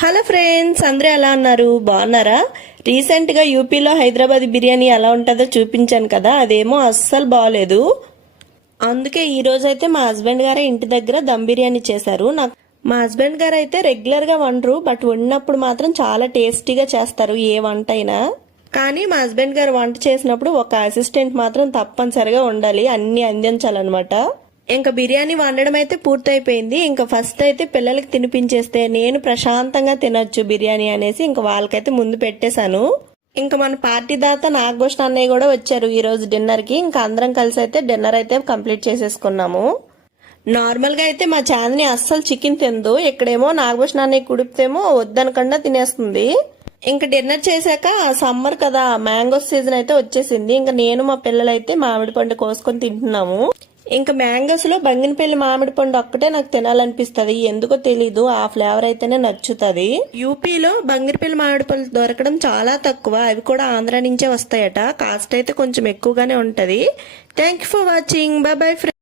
Hello friends, అందరూ ఎలా ఉన్నారు? బాగున్నారా? రీసెంట్గా యూపీలో హైదరాబాద్ బిర్యానీ ఎలా ఉంటుందో చూపించాను కదా, అదేమో అస్సలు బాగలేదు. అందుకే ఈ రోజైతే మా హస్బెండ్ గారే ఇంటి దగ్గర దమ్ బిర్యానీ చేశారు. మా హస్బెండ్ గారు అయితే రెగ్యులర్గా వండరు, బట్ వండినప్పుడు మాత్రం చాలా టేస్టీగా చేస్తారు ఏ వంట అయినా. కానీ మా హస్బెండ్ గారు వంట చేసినప్పుడు ఒక అసిస్టెంట్ మాత్రం తప్పనిసరిగా ఉండాలి, అన్ని అందించాలన్నమాట. ఇంకా బిర్యానీ వండడం అయితే పూర్తయిపోయింది. ఇంకా ఫస్ట్ అయితే పిల్లలకి తినిపించేస్తే నేను ప్రశాంతంగా తినొచ్చు బిర్యానీ అనేసి ఇంకా వాళ్ళకైతే ముందు పెట్టేశాను. ఇంకా మన పార్టీ దాత నాగభూషణ అన్నయ్య కూడా వచ్చారు ఈ రోజు డిన్నర్ కి. ఇంకా అందరం కలిసి అయితే డిన్నర్ అయితే కంప్లీట్ చేసేసుకున్నాము. నార్మల్ గా అయితే మా చాందిని అస్సలు చికెన్ తిందు, ఇక్కడేమో నాగభూషణ అన్నయ్య కుడిపితేమో వద్దనకుండా తినేస్తుంది. ఇంకా డిన్నర్ చేశాక సమ్మర్ కదా, మ్యాంగోస్ సీజన్ అయితే వచ్చేసింది. ఇంకా నేను మా పిల్లలైతే మామిడి పండు కోసుకొని తింటున్నాము. ఇంకా మ్యాంగోస్ లో బంగినపల్లి మామిడి పండు ఒక్కటే నాకు తినాలనిపిస్తుంది, ఎందుకో తెలీదు, ఆ ఫ్లేవర్ అయితేనే నచ్చుతుంది. యూపీలో బంగినపల్లి మామిడి పళ్ళు దొరకడం చాలా తక్కువ, అవి కూడా ఆంధ్ర నుంచే వస్తాయట. కాస్ట్ అయితే కొంచెం ఎక్కువగానే ఉంటది. Thank you for watching, by bye friends.